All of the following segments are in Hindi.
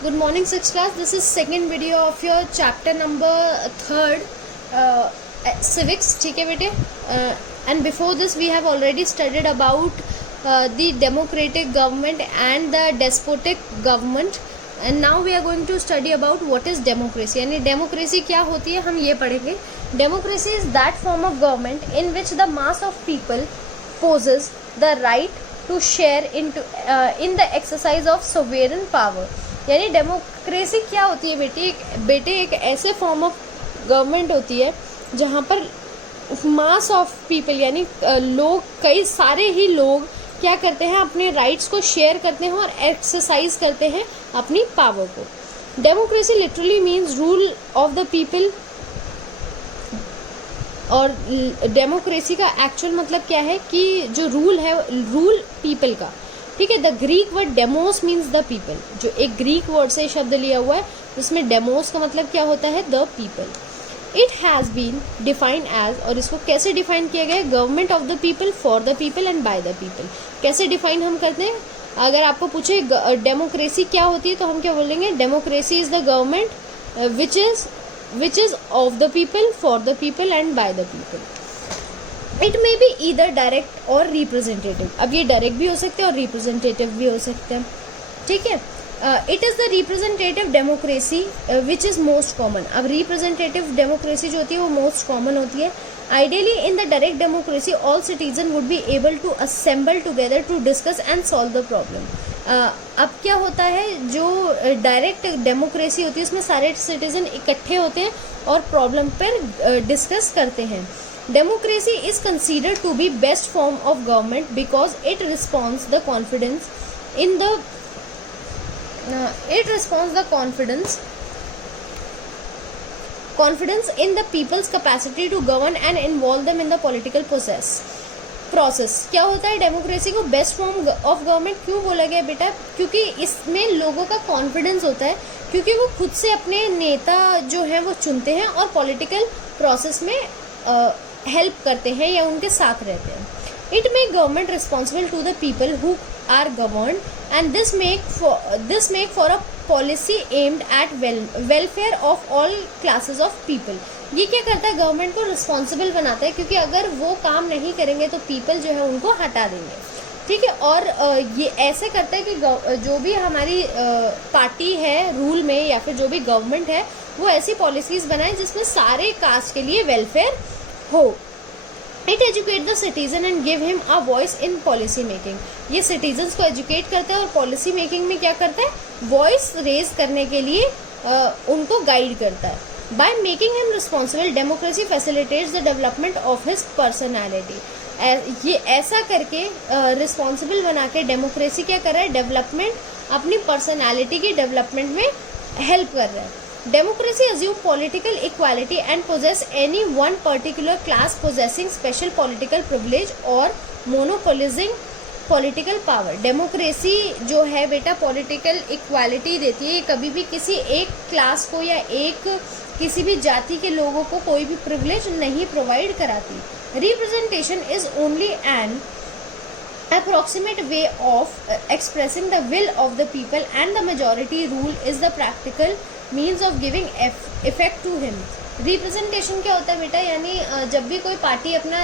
Good morning, 6th class. This is second video of your chapter number 3rd, civics. ठीक है बेटे. And before this we have already studied about the democratic government and the despotic government. And now we are going to study about what is democracy. यानी democracy क्या होती है हम ये पढ़ेंगे. Democracy is that form of government in which the mass of people possess the right to share in the exercise of sovereign power. यानी डेमोक्रेसी क्या होती है बेटे एक ऐसे फॉर्म ऑफ गवर्नमेंट होती है जहाँ पर मास ऑफ पीपल यानी लोग कई सारे ही लोग क्या करते हैं अपने राइट्स को शेयर करते हैं और एक्सरसाइज करते हैं अपनी पावर को. Democracy literally means rule of the people. और डेमोक्रेसी का एक्चुअल मतलब क्या है कि जो रूल है रूल पीपल का. ठीक है. The Greek word demos means the people. जो एक ग्रीक वर्ड से शब्द लिया हुआ है उसमें डेमोस का मतलब क्या होता है the people. It has been defined as और इसको कैसे डिफाइन किया गया है government of the people for the people and by the people. कैसे डिफाइन हम करते हैं. अगर आपको पूछे डेमोक्रेसी क्या होती है तो हम क्या बोलेंगे democracy is the government which is of the people for the people and by the people. It may be either direct और रिप्रेजेंटेटिव. अब ये डायरेक्ट भी हो सकते हैं और रिप्रेजेंटेटिव भी हो सकते हैं. ठीक है. It is the representative democracy which is most common. अब रिप्रेजेंटेटिव डेमोक्रेसी जो होती है वो मोस्ट कॉमन होती है. Ideally in the direct democracy all citizen would be able to assemble together to discuss and solve the problem. अब क्या होता है जो डायरेक्ट डेमोक्रेसी होती है उसमें सारे सिटीजन इकट्ठे होते हैं और प्रॉब्लम पर डिस्कस करते हैं. Democracy is considered to be best form of government because it responds the confidence in the confidence in the people's capacity to govern and involve them in the political process. क्या होता है डेमोक्रेसी को बेस्ट फॉर्म ऑफ गवर्नमेंट क्यों बोला गया बेटा. क्योंकि इसमें लोगों का कॉन्फिडेंस होता है क्योंकि वो खुद से अपने नेता जो है वो चुनते हैं और पॉलिटिकल प्रोसेस में हेल्प करते हैं या उनके साथ रहते हैं. It make government responsible to the people who are governed and this make for a policy aimed at welfare of all classes of people. ये क्या करता है गवर्नमेंट को रिस्पॉन्सिबल बनाता है क्योंकि अगर वो काम नहीं करेंगे तो पीपल जो है उनको हटा देंगे. ठीक है. और ये ऐसे करता है कि जो भी हमारी पार्टी है रूल में या फिर जो भी गवर्नमेंट है वो ऐसी पॉलिसीज बनाए जिसमें सारे कास्ट के लिए वेलफेयर हो. It educate the citizen and give him a voice in policy making. ये सिटीजन्स को एजुकेट करता है और पॉलिसी मेकिंग में क्या करता है वॉइस रेज करने के लिए उनको गाइड करता है. By making him responsible democracy facilitates the development of his personality. ये ऐसा करके रिस्पॉन्सिबल बना के डेमोक्रेसी क्या कर रहा है डेवलपमेंट अपनी पर्सनैलिटी की डेवलपमेंट में हेल्प कर रहा है. Democracy assume political equality and possess any one particular class possessing special political privilege or monopolizing political power. Democracy जो है बेटा पॉलिटिकल इक्वालिटी देती है. ये कभी भी किसी एक क्लास को या किसी भी जाति के लोगों को कोई भी प्रिविलेज नहीं प्रोवाइड कराती. Representation is only an approximate way of expressing the will of the people and the majority rule is the practical means of giving effect to him. Representation क्या होता है बेटा यानी जब भी कोई पार्टी अपना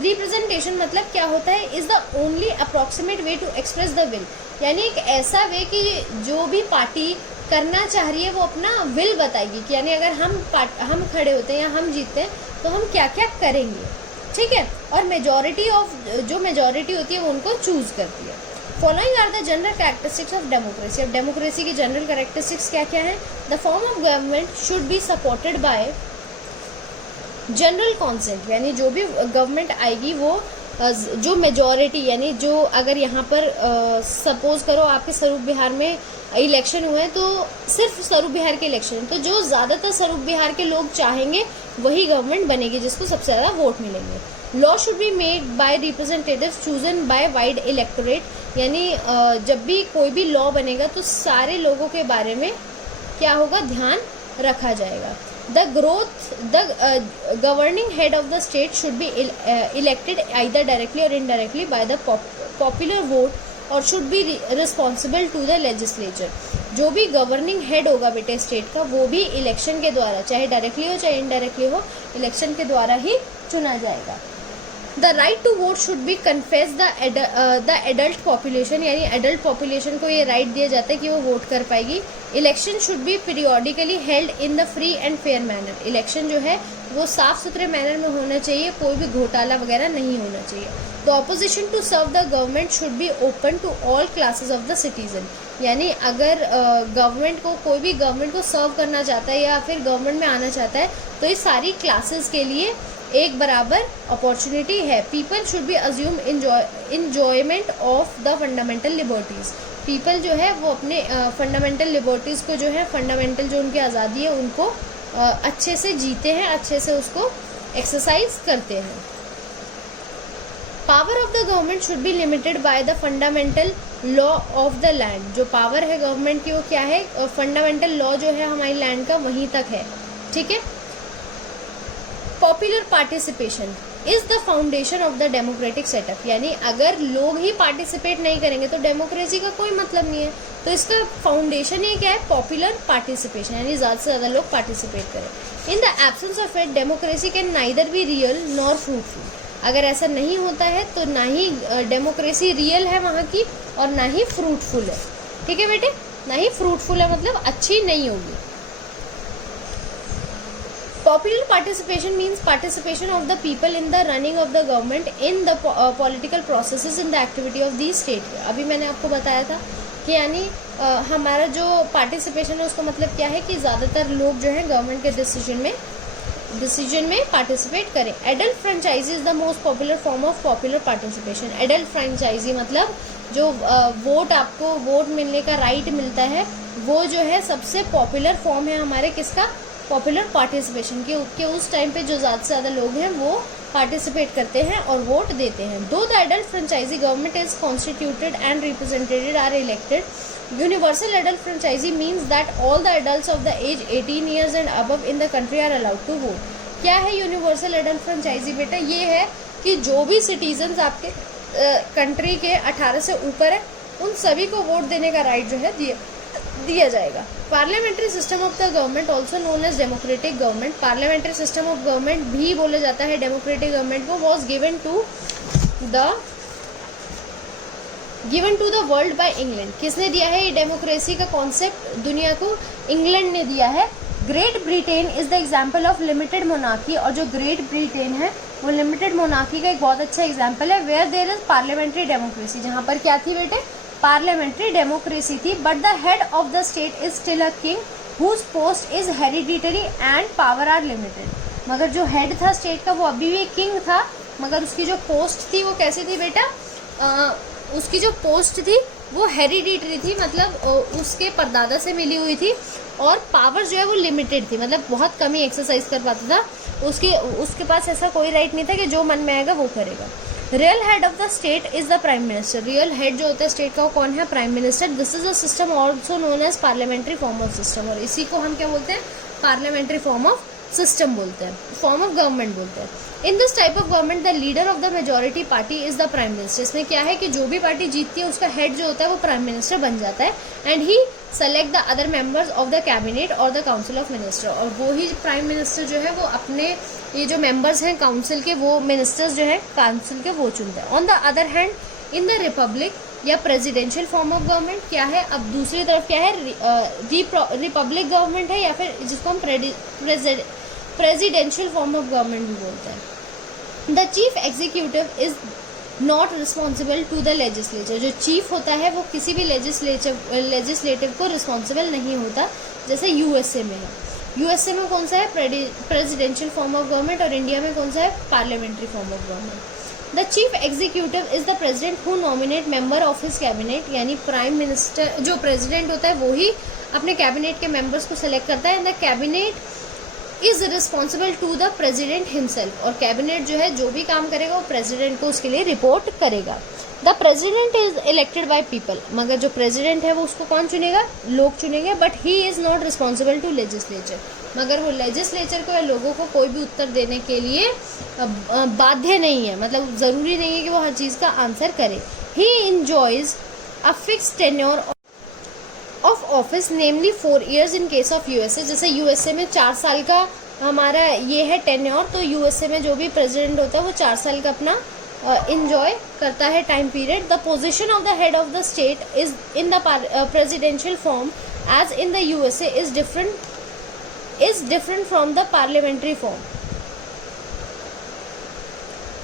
रिप्रेजेंटेशन मतलब क्या होता है is the only approximate way to express the will. यानी एक ऐसा वे कि जो भी पार्टी करना चाह रही है वो अपना विल बताएगी कि यानी अगर हम खड़े होते हैं या हम जीतते हैं तो हम क्या क्या करेंगे. ठीक है. और मेजॉरिटी होती है वो उनको चूज करती है. Following are the general characteristics of democracy. अब डेमोक्रेसी की जनरल कैरेक्टरिस्टिक्स क्या क्या है. The form of government should be supported by general consent. यानी जो भी गवर्नमेंट आएगी वो जो मेजॉरिटी यानी जो अगर यहाँ पर सपोज करो आपके स्वरूप बिहार में इलेक्शन हुए हैं तो सिर्फ स्वरूप बिहार के इलेक्शन है तो जो ज़्यादातर स्वरूप बिहार के लोग चाहेंगे वही गवर्नमेंट बनेगी जिसको सबसे ज़्यादा वोट मिलेंगे. Law should be made by representative chosen bye wide electorate. यानी जब भी कोई भी लॉ बनेगा तो सारे लोगों के बारे में क्या होगा ध्यान रखा जाएगा. The governing head of the state should be elected either directly or indirectly by the popular vote और should be responsible to the legislature. जो भी गवर्निंग हेड होगा बेटे स्टेट का, वो भी इलेक्शन के द्वारा, चाहे डायरेक्टली हो चाहे इनडायरेक्टली हो, इलेक्शन के द्वारा ही चुना जाएगा। The right to vote should be confess the adult population, यानी एडल्ट पॉपुलेशन को ये राइट दिया जाता है कि वो वोट कर पाएगी। Election should be periodically held in the free and fair manner, election जो है वो साफ सुथरे मैनर में होना चाहिए, कोई भी घोटाला वगैरह नहीं होना चाहिए। The opposition to serve the government should be open to all classes of the citizen, यानी अगर गवर्नमेंट को, कोई भी गवर्नमेंट को सर्व करना चाहता है या फिर गवर्नमेंट में आना चाहता है तो ये सारी क्लासेस के लिए एक बराबर अपॉर्चुनिटी है। People should be assume enjoyment of the fundamental liberties, people जो है वो अपने फंडामेंटल लिबर्टीज को जो है, फंडामेंटल जो उनकी आज़ादी है उनको अच्छे से जीते हैं, अच्छे से उसको एक्सरसाइज करते हैं। Power of the government should B limited by the fundamental law of the land, जो पावर है गवर्नमेंट की वो क्या है, फंडामेंटल लॉ जो है हमारी लैंड का वहीं तक है, ठीक है। Popular participation is the foundation of the democratic setup, यानी अगर लोग ही पार्टिसिपेट नहीं करेंगे तो डेमोक्रेसी का कोई मतलब नहीं है। तो इसका फाउंडेशन ये क्या है, पॉपुलर पार्टिसिपेशन, यानी ज़्यादा से ज़्यादा लोग पार्टिसिपेट करें। In the absence of it democracy can neither be real nor fruitful, अगर ऐसा नहीं होता है तो ना ही डेमोक्रेसी रियल है वहाँ की और ना ही फ्रूटफुल है, ठीक है बेटे, ना ही फ्रूटफुल है मतलब अच्छी नहीं होगी। Popular participation means participation of the people in the running of the government, in the political processes, in the activity of these state। अभी मैंने आपको बताया था कि यानी हमारा जो पार्टिसिपेशन है उसका मतलब क्या है कि ज़्यादातर लोग जो है गवर्नमेंट के डिसीजन में पार्टिसिपेट करें। Adult franchise is the most popular form of popular participation, adult franchise मतलब जो वोट, आपको वोट मिलने का राइट मिलता है वो जो है सबसे पॉपुलर फॉर्म है हमारे किसका, पॉपुलर पार्टिसिपेशन के उस टाइम पे जो ज़्यादा से ज़्यादा लोग हैं वो पार्टिसिपेट करते हैं और वोट देते हैं। Though the adult franchise government is constituted and represented are elected, universal adult franchise means that all the adults of the age 18 years and above in the country are allowed to vote. क्या है यूनिवर्सल एडल्ट फ्रेंचाइजी बेटा, ये है कि जो भी सिटीजन्स आपके कंट्री के 18 से ऊपर है उन सभी को वोट देने का राइट जो है दिया जाएगा। Parliamentary system of the government also known as democratic government, parliamentary system of government भी बोला जाता है डेमोक्रेटिक गवर्नमेंट को, was given to the world by England. किसने दिया है ये डेमोक्रेसी का कॉन्सेप्ट दुनिया को, इंग्लैंड ने दिया है। Great Britain is the example of limited monarchy, और जो ग्रेट ब्रिटेन है वो लिमिटेड मोनार्की का एक बहुत अच्छा एग्जाम्पल है। Where there is parliamentary democracy, जहाँ पर क्या थी बेटे, पार्लियामेंट्री डेमोक्रेसी थी। But the head of the state is still a king whose post is hereditary and power are limited, मगर जो हेड था स्टेट का वो अभी भी किंग था, मगर उसकी जो पोस्ट थी वो कैसी थी बेटा, उसकी जो पोस्ट थी वो हेरिडिटरी थी, मतलब उसके परदादा से मिली हुई थी, और पावर जो है वो लिमिटेड थी, मतलब बहुत कम ही एक्सरसाइज कर पाता था, उसके पास ऐसा कोई राइट नहीं था कि जो मन में आएगा वो करेगा। Real head of the state is the prime minister, real head जो होता है स्टेट का वो कौन है, prime minister. This is a system also known as parliamentary form of system, और इसी को हम क्या बोलते हैं, पार्लियामेंट्री फॉर्म ऑफ सिस्टम बोलते हैं, फॉर्म ऑफ गवर्नमेंट बोलते हैं। In this type of government the leader of the majority party is the prime minister, इसमें क्या है कि जो भी पार्टी जीतती है उसका हेड जो होता है वो प्राइम मिनिस्टर बन जाता है, and he select the other members of the cabinet और द काउंसिल ऑफ मिनिस्टर, और वो ही प्राइम मिनिस्टर जो है वो अपने ये जो मेंबर्स हैं काउंसिल के, वो मिनिस्टर्स जो है काउंसिल के वो चुनते हैं। On the other hand in the Republic या प्रेसिडेंशियल फॉर्म ऑफ गवर्नमेंट क्या है, अब दूसरी तरफ क्या है, रिपब्लिक गवर्नमेंट है, या फिर जिसको हम प्रेसिडेंशियल फॉर्म ऑफ गवर्नमेंट भी बोलते हैं। The chief executive is not responsible to the legislature, जो चीफ होता है वो किसी भी लेजिस्लेटिव को रिस्पॉन्सिबल नहीं होता, जैसे यूएसए में है। यूएसए में कौन सा है, प्रेसिडेंशियल फॉर्म ऑफ गवर्नमेंट, और इंडिया में कौन सा है, parliamentary form of government. The chief executive is the president who nominate member of his cabinet, यानी प्राइम मिनिस्टर जो प्रेसिडेंट होता है वो ही अपने कैबिनेट के मेंबर्स को सेलेक्ट करता है। And the cabinet is responsible to the president himself, और कैबिनेट जो है जो भी काम करेगा वो प्रेसिडेंट को उसके लिए रिपोर्ट करेगा। The president is elected by people, मगर जो प्रेसिडेंट है वो उसको कौन चुनेगा, लोग चुनेंगे। But he is not responsible to legislature, मगर वो लेजिस्लेचर को या लोगों को कोई भी उत्तर देने के लिए बाध्य नहीं है, मतलब ज़रूरी नहीं है कि वो हर चीज़ का आंसर करे। He enjoys a fix tenure of office namely 4 years in case of USA. जैसे यूएसए में 4 साल का हमारा ये है टेन्योर, तो यूएसए में जो भी प्रेसिडेंट होता है वो 4 साल का अपना enjoy करता है time period. The position of the head of the state is in the presidential form as in the USA is different from the parliamentary form.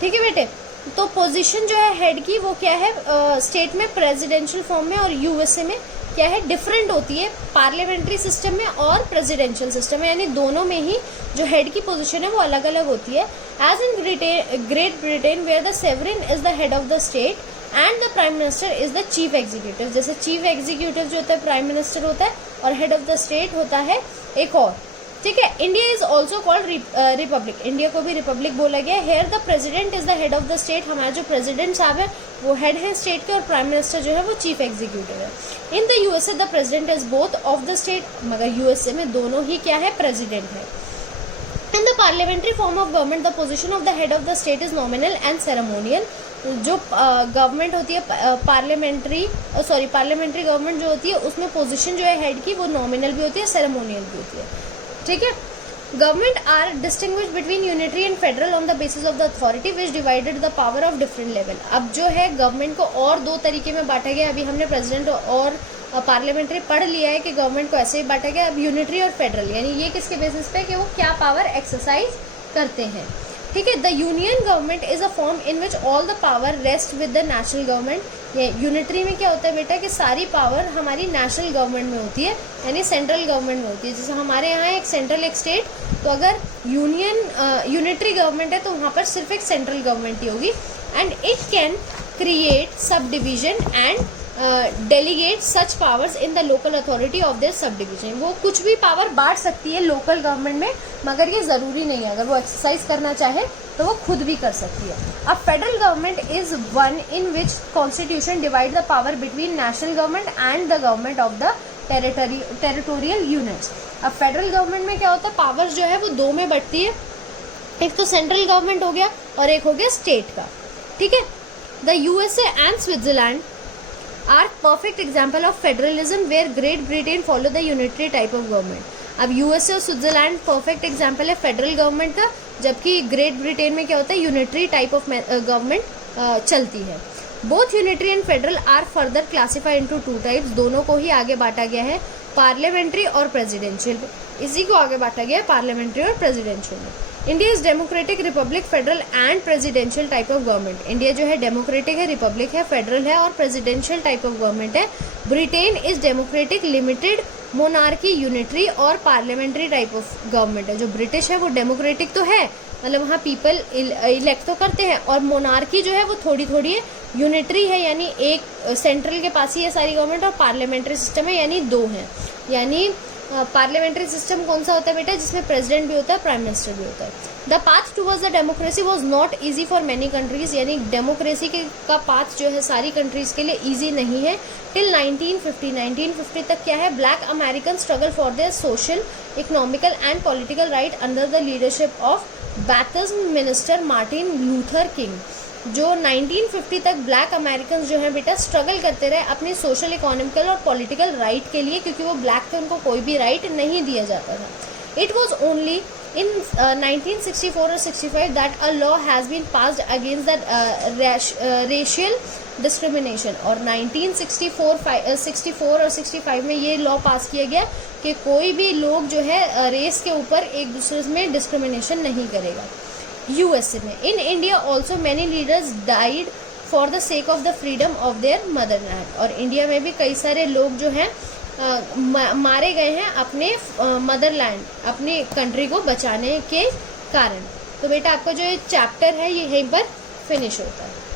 ठीक है बेटे, तो पोजीशन जो है हेड की वो क्या है स्टेट में प्रेसिडेंशियल फॉर्म में, और यूएसए में क्या है डिफरेंट होती है पार्लियामेंट्री सिस्टम में और प्रेसिडेंशियल सिस्टम में, यानी दोनों में ही जो हेड की पोजीशन है वो अलग अलग होती है। As in Great Britain where the sovereign is the head of the state and the prime minister is the chief executive. जैसे चीफ एग्जीक्यूटिव जो होता है प्राइम मिनिस्टर होता है और हेड ऑफ द स्टेट होता है एक और। ठीक है, India is also called republic, India को भी रिपब्लिक बोला गया। Here the president is the head of the state, हमारा जो प्रेसिडेंट साहब है वो हेड है स्टेट के, और प्राइम मिनिस्टर जो है वो चीफ एग्जीक्यूटिव है। इन the USA the president is both of the state, मगर यूएसए में दोनों ही क्या है प्रेसिडेंट है। In the parliamentary form of government the position of the head of the state is nominal and ceremonial. जो गवर्नमेंट होती है पार्लियामेंट्री गवर्नमेंट जो होती है उसमें पोजीशन जो है हेड की वो नॉमिनल भी होती है, सेरेमोनियल भी होती है। ठीक है, government are distinguish between unitary and federal on the basis of the authority which divided the power of different level. अब जो है गवर्नमेंट को और दो तरीके में बांटा गया, अभी हमने प्रेसिडेंट और पार्लियामेंट्री पढ़ लिया है कि गवर्नमेंट को ऐसे ही बांटा गया। अब यूनिटरी और फेडरल, यानी ये किसके बेसिस पे कि वो क्या पावर एक्सरसाइज करते हैं। ठीक है, the union government is a form in which all the power rest with the national government. ये यूनिटरी में क्या होता है बेटा कि सारी पावर हमारी नेशनल गवर्नमेंट में होती है, यानी सेंट्रल गवर्नमेंट में होती है। जैसे हमारे यहाँ एक सेंट्रल एक स्टेट, तो अगर यूनिटरी गवर्नमेंट है तो वहाँ पर सिर्फ एक सेंट्रल गवर्नमेंट ही होगी। And it can create sub division and delegate such powers in the local authority of their sub division. वो कुछ भी पावर बांट सकती है लोकल गवर्नमेंट में, मगर ये जरूरी नहीं है, अगर वो एक्सरसाइज करना चाहे तो वो खुद भी कर सकती है। अब federal government is one in which constitution divide the power between national government and the government of the territorial units. अब फेडरल गवर्नमेंट में क्या होता है, पावर्स जो है वो दो में बढ़ती है, एक तो सेंट्रल गवर्नमेंट हो गया और एक हो गया स्टेट का। ठीक है, the USA and Switzerland are perfect example of federalism where Great Britain follow the unitary type of government. अब यूएसए और स्विट्जरलैंड परफेक्ट एग्जाम्पल है फेडरल गवर्नमेंट का, जबकि ग्रेट ब्रिटेन में क्या होता है यूनिटरी टाइप ऑफ गवर्नमेंट चलती है। Both unitary and federal are further classified into two types, दोनों को ही आगे बांटा गया है पार्लियामेंट्री और प्रेसिडेंशियल, इसी को आगे बांटा गया है पार्लियामेंट्री और प्रेसिडेंशियल में। India is democratic Republic federal and presidential type of government. India जो है डेमोक्रेटिक है, रिपब्लिक है, फेडरल है और प्रेसिडेंशियल टाइप ऑफ गवर्नमेंट है। Britain is democratic limited monarchy unitary और पार्लियामेंट्री टाइप ऑफ गवर्नमेंट है। जो ब्रिटिश है वो डेमोक्रेटिक तो है, मतलब वहाँ पीपल इलेक्ट तो करते हैं, और मोनार्की जो है वो थोड़ी थोड़ी है, यूनिटरी है यानी एक सेंट्रल के पास ही है सारी गवर्नमेंट, और पार्लियामेंट्री सिस्टम है यानी दो हैं। यानी पार्लियामेंट्री सिस्टम कौन सा होता है बेटा, जिसमें प्रेसिडेंट भी होता है, प्राइम मिनिस्टर भी होता है। The path towards the democracy was not easy for many countries, यानी डेमोक्रेसी का पाथ जो है सारी कंट्रीज के लिए इजी नहीं है। टिल 1950 तक क्या है, black American struggle for their social, economical and political right under the leadership of baptism minister Martin Luther king. जो 1950 तक ब्लैक अमेरिकन जो है बेटा स्ट्रगल करते रहे अपने सोशल, इकोनॉमिकल और पॉलिटिकल राइट के लिए, क्योंकि वो ब्लैक थे, उनको कोई भी राइट नहीं दिया जाता था। इट वॉज ओनली इन 1964 और 65 that a law has been passed against the racial discrimination, और 1964 और 65 में ये लॉ पास किया गया कि कोई भी लोग जो है रेस के ऊपर एक दूसरे में डिस्क्रिमिनेशन नहीं करेगा। यूएसए में in India also many leaders died for the sake of the freedom of their Motherland, और इंडिया में भी कई सारे लोग जो हैं मारे गए हैं अपने मदरलैंड, अपनी कंट्री को बचाने के कारण। तो बेटा आपका जो ये चैप्टर है ये यहीं पर फिनिश होता है।